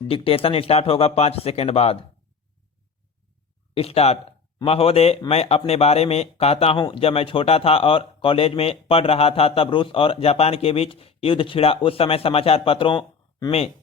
Dictation start होगा 5 second बाद। Start. महोदय, मैं अपने बारे में कहता हूँ। जब मैं छोटा था और कॉलेज में पढ़ रहा था तब रूस और जापान के बीच युद्ध छिड़ा। उस समय समाचार पत्रों में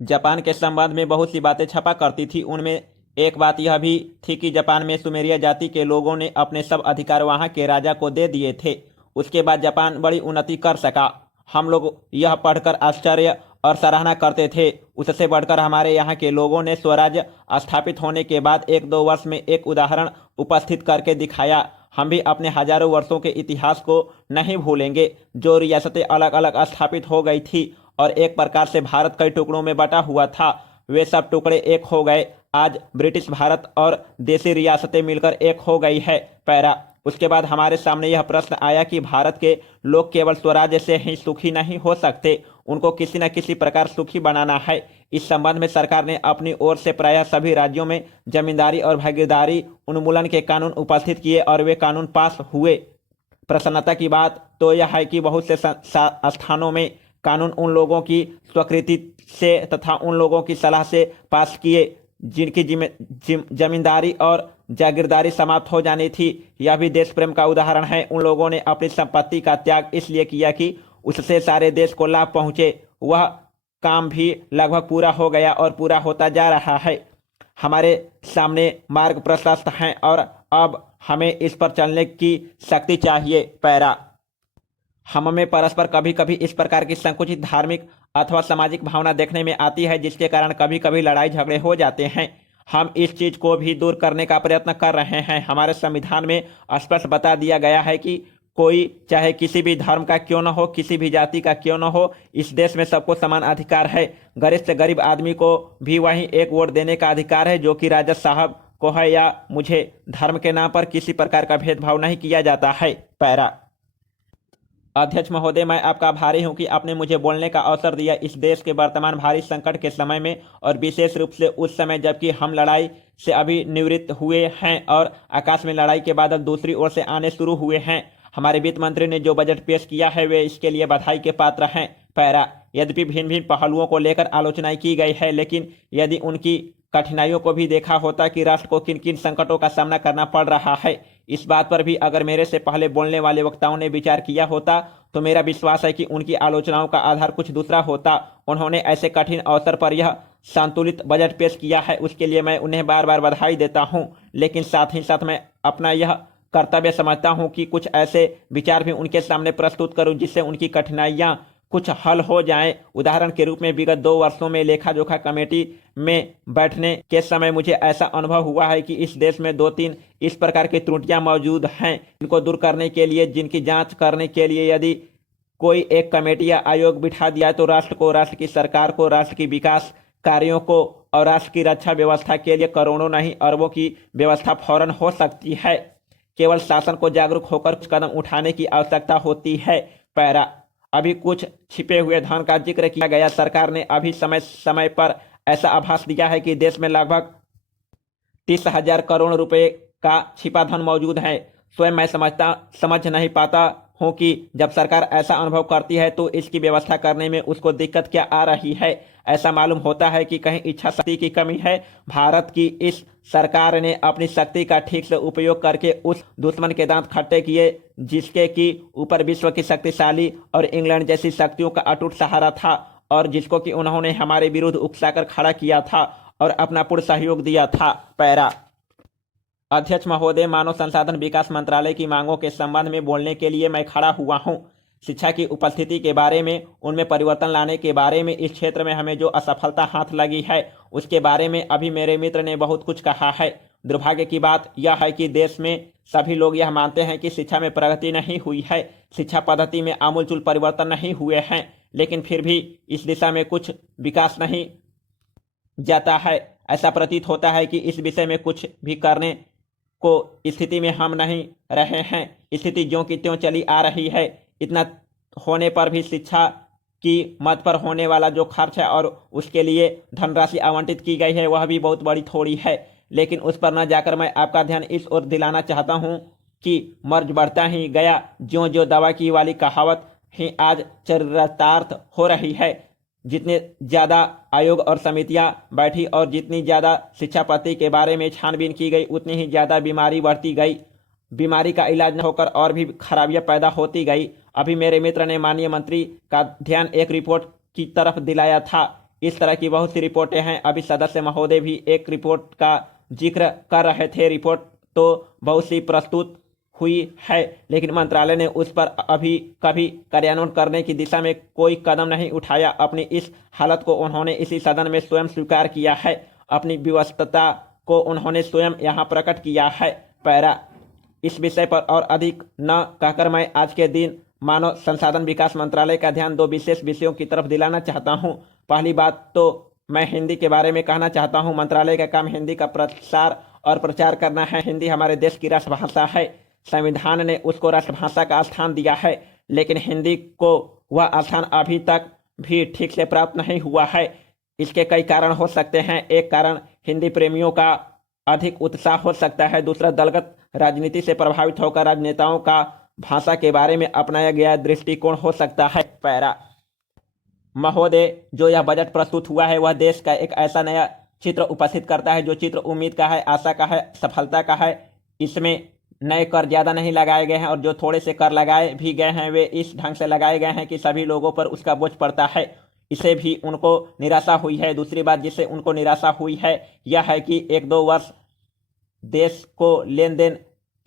जापान के संबंध में बहुत सी बातें छपा करती थी। उनमें एक बात यह भी थी कि जापान में सुमेरिया जाति के लोगों ने अपने सब अधिकार वहां के राजा को दे दिए थे। उसके बाद जापान बड़ी उन्नति कर सका। हम लोग यह पढ़कर आश्चर्य और सराहना करते थे। उससे बढ़कर हमारे यहाँ के लोगों ने स्वराज्य स्थापित होने के बाद 1-2 वर्ष में एक उदाहरण उपस्थित करके दिखाया। हम भी अपने हजारों वर्षों के इतिहास को नहीं भूलेंगे। जो रियासतें अलग अलग स्थापित हो गई थी और एक प्रकार से भारत कई टुकड़ों में बटा हुआ था, वे सब टुकड़े एक हो गए। आज ब्रिटिश भारत और देसी रियासतें मिलकर एक हो गई है। पैरा। उसके बाद हमारे सामने यह प्रश्न आया कि भारत के लोग केवल स्वराज्य से ही सुखी नहीं हो सकते, उनको किसी न किसी प्रकार सुखी बनाना है। इस संबंध में सरकार ने अपनी ओर से प्रायः सभी राज्यों में जमींदारी और भागीदारी उन्मूलन के कानून उपस्थित किए और वे कानून पास हुए। प्रसन्नता की बात तो यह है कि बहुत से स्थानों में कानून उन लोगों की स्वीकृति से तथा उन लोगों की सलाह से पास किए जिनकी जमींदारी और जागीरदारी समाप्त हो जानी थी। यह भी देश प्रेम का उदाहरण है। उन लोगों ने अपनी संपत्ति का त्याग इसलिए किया कि उससे सारे देश को लाभ पहुंचे। वह काम भी लगभग पूरा हो गया और पूरा होता जा रहा है। हमारे सामने मार्ग प्रशस्त हैं और अब हमें इस पर चलने की शक्ति चाहिए। पैरा। हम में परस्पर कभी कभी इस प्रकार की संकुचित धार्मिक अथवा सामाजिक भावना देखने में आती है जिसके कारण कभी कभी लड़ाई झगड़े हो जाते हैं। हम इस चीज को भी दूर करने का प्रयत्न कर रहे हैं। हमारे संविधान में स्पष्ट बता दिया गया है कि कोई चाहे किसी भी धर्म का क्यों न हो, किसी भी जाति का क्यों न हो, इस देश में सबको समान अधिकार है। गरीब से गरीब आदमी को भी वही एक वोट देने का अधिकार है जो कि राजा साहब को है या मुझे। धर्म के नाम पर किसी प्रकार का भेदभाव नहीं किया जाता है। पैरा। अध्यक्ष महोदय, मैं आपका आभारी हूं कि आपने मुझे बोलने का अवसर दिया। इस देश के वर्तमान भारी संकट के समय में और विशेष रूप से उस समय जबकि हम लड़ाई से अभी निवृत्त हुए हैं और आकाश में लड़ाई के बादल दूसरी ओर से आने शुरू हुए हैं, हमारे वित्त मंत्री ने जो बजट पेश किया है वे इसके लिए बधाई के पात्र हैं। पैरा। यद्यपि भिन्न भिन्न पहलुओं को लेकर आलोचनाएं की गई है, लेकिन यदि उनकी कठिनाइयों को भी देखा होता कि राष्ट्र को किन किन संकटों का सामना करना पड़ रहा है, इस बात पर भी अगर मेरे से पहले बोलने वाले वक्ताओं ने विचार किया होता तो मेरा विश्वास है कि उनकी आलोचनाओं का आधार कुछ दूसरा होता। उन्होंने ऐसे कठिन अवसर पर यह संतुलित बजट पेश किया है, उसके लिए मैं उन्हें बार बार बधाई देता हूं। लेकिन साथ ही साथ मैं अपना यह कर्तव्य समझता हूं कि कुछ ऐसे विचार भी उनके सामने प्रस्तुत करूं जिससे उनकी कठिनाइयां कुछ हल हो जाएं। उदाहरण के रूप में विगत 2 वर्षों में लेखा जोखा कमेटी में बैठने के समय मुझे ऐसा अनुभव हुआ है कि इस देश में 2-3 इस प्रकार की त्रुटियां मौजूद हैं इनको दूर करने के लिए, जिनकी जांच करने के लिए यदि कोई एक कमेटी या आयोग बिठा दिया तो राष्ट्र को, राष्ट्र की सरकार को, राष्ट्र की विकास कार्यों को और राष्ट्र की रक्षा व्यवस्था के लिए करोड़ों नहीं अरबों की व्यवस्था फौरन हो सकती है। केवल शासन को जागरूक होकर कुछ कदम उठाने की आवश्यकता होती है। पैरा। अभी कुछ छिपे हुए धन का जिक्र किया गया। सरकार ने अभी समय समय पर ऐसा आभास दिया है कि देश में लगभग 30,000 करोड़ रुपए का छिपा धन मौजूद है। स्वयं मैं समझ नहीं पाता हूं कि जब सरकार ऐसा अनुभव करती है तो इसकी व्यवस्था करने में उसको दिक्कत क्या आ रही है। ऐसा मालूम होता है कि कहीं इच्छा शक्ति की कमी है। भारत की इस सरकार ने अपनी शक्ति का ठीक से उपयोग करके उस दुश्मन के दांत खट्टे किए जिसके कि ऊपर विश्व की शक्तिशाली और इंग्लैंड जैसी शक्तियों का अटूट सहारा था और जिसको कि उन्होंने हमारे विरुद्ध उकसाकर खड़ा किया था और अपना पूर्ण सहयोग दिया था। पैरा। अध्यक्ष महोदय, मानव संसाधन विकास मंत्रालय की मांगों के संबंध में बोलने के लिए मैं खड़ा हुआ हूं। शिक्षा की उपस्थिति के बारे में, उनमें परिवर्तन लाने के बारे में, इस क्षेत्र में हमें जो असफलता हाथ लगी है उसके बारे में अभी मेरे मित्र ने बहुत कुछ कहा है। दुर्भाग्य की बात यह है कि देश में सभी लोग यह मानते हैं कि शिक्षा में प्रगति नहीं हुई है, शिक्षा पद्धति में आमूलचूल परिवर्तन नहीं हुए हैं, लेकिन फिर भी इस दिशा में कुछ विकास नहीं जाता है। ऐसा प्रतीत होता है कि इस विषय में कुछ भी करने को स्थिति में हम नहीं रहे हैं। स्थिति ज्यों की त्यों चली आ रही है। इतना होने पर भी शिक्षा की मद पर होने वाला जो खर्च है और उसके लिए धनराशि आवंटित की गई है वह भी बहुत बड़ी थोड़ी है। लेकिन उस पर न जाकर मैं आपका ध्यान इस ओर दिलाना चाहता हूं कि मर्ज बढ़ता ही गया, ज्यों ज्यों दवा की वाली कहावत ही आज चरितार्थ हो रही है। जितने ज़्यादा आयोग और समितियां बैठी और जितनी ज़्यादा शिक्षा पद्धति के बारे में छानबीन की गई, उतनी ही ज़्यादा बीमारी बढ़ती गई। बीमारी का इलाज न होकर और भी खराबियां पैदा होती गई। अभी मेरे मित्र ने माननीय मंत्री का ध्यान एक रिपोर्ट की तरफ दिलाया था। इस तरह की बहुत सी रिपोर्टें हैं। अभी सदस्य महोदय भी एक रिपोर्ट का जिक्र कर रहे थे। रिपोर्ट तो बहुत सी प्रस्तुत हुई है, लेकिन मंत्रालय ने उस पर अभी कभी कार्यान्वयन करने की दिशा में कोई कदम नहीं उठाया। अपनी इस हालत को उन्होंने इसी सदन में स्वयं स्वीकार किया है। अपनी विवशता को उन्होंने स्वयं यहाँ प्रकट किया है। पैरा इस विषय पर और अधिक न कहकर मैं आज के दिन मानव संसाधन विकास मंत्रालय का ध्यान दो विशेष विषयों की तरफ दिलाना चाहता हूँ। पहली बात तो मैं हिंदी के बारे में कहना चाहता हूँ। मंत्रालय का काम हिंदी का प्रसार और प्रचार करना है। हिंदी हमारे देश की राष्ट्रभाषा है। संविधान ने उसको राष्ट्रभाषा का स्थान दिया है, लेकिन हिंदी को वह स्थान अभी तक भी ठीक से प्राप्त नहीं हुआ है। इसके कई कारण हो सकते हैं। एक कारण हिंदी प्रेमियों का अधिक उत्साह हो सकता है। दूसरा, दलगत राजनीति से प्रभावित होकर राजनेताओं का भाषा के बारे में अपनाया गया दृष्टिकोण हो सकता है। पैरा महोदय, जो यह बजट प्रस्तुत हुआ है वह देश का एक ऐसा नया चित्र उपस्थित करता है जो चित्र उम्मीद का है, आशा का है, सफलता का है। इसमें नए कर ज़्यादा नहीं लगाए गए हैं और जो थोड़े से कर लगाए भी गए हैं वे इस ढंग से लगाए गए हैं कि सभी लोगों पर उसका बोझ पड़ता है। इसे भी उनको निराशा हुई है। दूसरी बात जिससे उनको निराशा हुई है यह है कि 1-2 वर्ष देश को लेन देन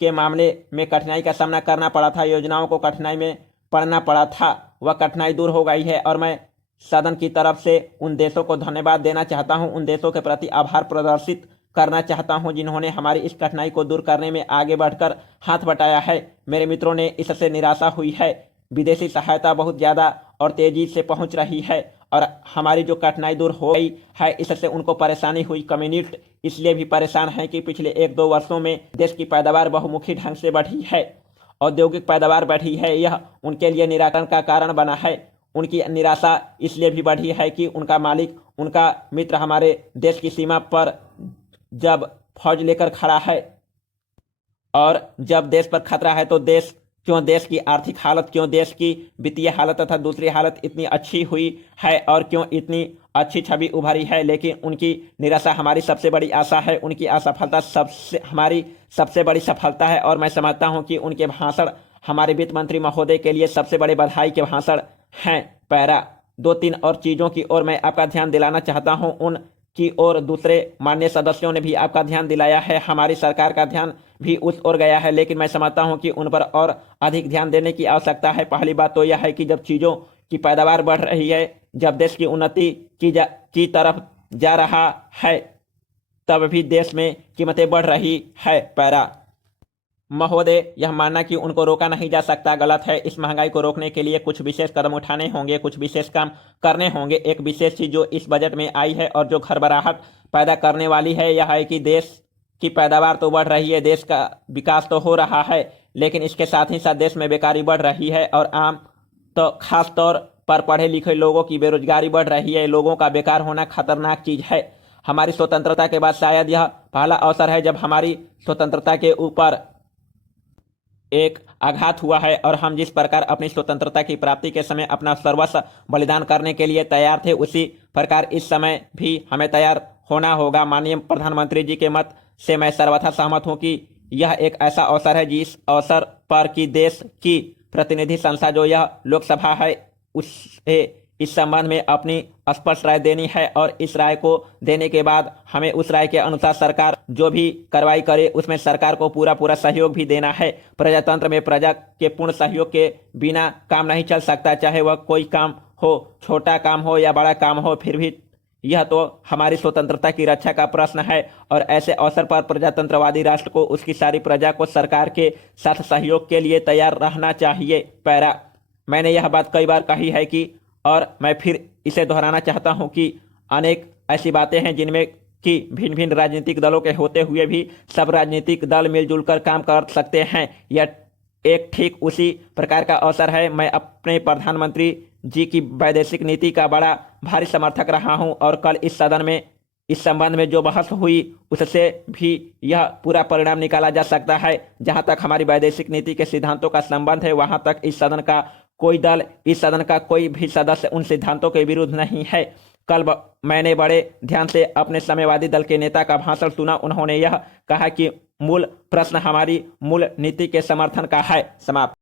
के मामले में कठिनाई का सामना करना पड़ा था। योजनाओं को कठिनाई में पड़ना पड़ा था। वह कठिनाई दूर हो गई है और मैं सदन की तरफ से उन देशों को धन्यवाद देना चाहता हूं, उन देशों के प्रति आभार प्रदर्शित करना चाहता हूं जिन्होंने हमारी इस कठिनाई को दूर करने में आगे बढ़कर हाथ बटाया है। मेरे मित्रों ने इससे निराशा हुई है। विदेशी सहायता बहुत ज़्यादा और तेजी से पहुंच रही है और हमारी जो कठिनाई दूर हो गई है इससे उनको परेशानी हुई। कम्युनिस्ट इसलिए भी परेशान हैं कि पिछले 1-2 वर्षों में देश की पैदावार बहुमुखी ढंग से बढ़ी है, औद्योगिक पैदावार बढ़ी है। यह उनके लिए निराकरण का कारण बना है। उनकी निराशा इसलिए भी बढ़ी है कि उनका मालिक, उनका मित्र हमारे देश की सीमा पर जब फौज लेकर खड़ा है और जब देश पर खतरा है तो देश की आर्थिक हालत, क्यों देश की वित्तीय हालत तथा दूसरी हालत इतनी अच्छी हुई है और क्यों इतनी अच्छी छवि उभरी है। लेकिन उनकी निराशा हमारी सबसे बड़ी आशा है। उनकी असफलता हमारी सबसे बड़ी सफलता है और मैं समझता हूं कि उनके भाषण हमारे वित्त मंत्री महोदय के लिए सबसे बड़े बधाई के भाषण हैं। पैरा 2-3 और चीज़ों की ओर मैं आपका ध्यान दिलाना चाहता हूं। उन की ओर दूसरे माननीय सदस्यों ने भी आपका ध्यान दिलाया है। हमारी सरकार का ध्यान भी उस ओर गया है, लेकिन मैं समझता हूं कि उन पर और अधिक ध्यान देने की आवश्यकता है। पहली बात तो यह है कि जब चीज़ों की पैदावार बढ़ रही है, जब देश की उन्नति की तरफ जा रहा है, तब भी देश में कीमतें बढ़ रही है। पैरा महोदय, यह मानना कि उनको रोका नहीं जा सकता गलत है। इस महंगाई को रोकने के लिए कुछ विशेष कदम उठाने होंगे, कुछ विशेष काम करने होंगे। एक विशेष चीज जो इस बजट में आई है और जो घबराहट पैदा करने वाली है यह है कि देश की पैदावार तो बढ़ रही है, देश का विकास तो हो रहा है, लेकिन इसके साथ ही साथ देश में बेकारी बढ़ रही है और आम तो खास तौर पर पढ़े लिखे लोगों की बेरोजगारी बढ़ रही है। लोगों का बेकार होना खतरनाक चीज है। हमारी स्वतंत्रता के बाद शायद यह पहला अवसर है जब हमारी स्वतंत्रता के ऊपर एक आघात हुआ है और हम जिस प्रकार अपनी स्वतंत्रता की प्राप्ति के समय अपना सर्वस्व बलिदान करने के लिए तैयार थे, उसी प्रकार इस समय भी हमें तैयार होना होगा। माननीय प्रधानमंत्री जी के मत से मैं सर्वथा सहमत हूं कि यह एक ऐसा अवसर है जिस अवसर पर कि देश की प्रतिनिधि संस्था जो यह लोकसभा है उसे इस संबंध में अपनी स्पष्ट राय देनी है और इस राय को देने के बाद हमें उस राय के अनुसार सरकार जो भी कार्रवाई करे उसमें सरकार को पूरा सहयोग भी देना है। प्रजातंत्र में प्रजा के पूर्ण सहयोग के बिना काम नहीं चल सकता, चाहे वह कोई काम हो, छोटा काम हो या बड़ा काम हो। फिर भी यह तो हमारी स्वतंत्रता की रक्षा का प्रश्न है और ऐसे अवसर पर प्रजातंत्रवादी राष्ट्र को उसकी सारी प्रजा को सरकार के साथ सहयोग के लिए तैयार रहना चाहिए। पैरा मैंने यह बात कई बार कही है कि और मैं फिर इसे दोहराना चाहता हूं कि अनेक ऐसी बातें हैं जिनमें कि भिन्न भिन्न राजनीतिक दलों के होते हुए भी सब राजनीतिक दल मिलजुल कर काम कर सकते हैं। यह एक ठीक उसी प्रकार का अवसर है। मैं अपने प्रधानमंत्री जी की वैदेशिक नीति का बड़ा भारी समर्थक रहा हूं और कल इस सदन में इस संबंध में जो बहस हुई उससे भी यह पूरा परिणाम निकाला जा सकता है। जहां तक हमारी वैदेशिक नीति के सिद्धांतों का संबंध है वहां तक इस सदन का कोई दल, इस सदन का कोई भी सदस्य उन सिद्धांतों के विरुद्ध नहीं है। मैंने बड़े ध्यान से अपने साम्यवादी दल के नेता का भाषण सुना। उन्होंने यह कहा कि मूल प्रश्न हमारी मूल नीति के समर्थन का है। समाप्त।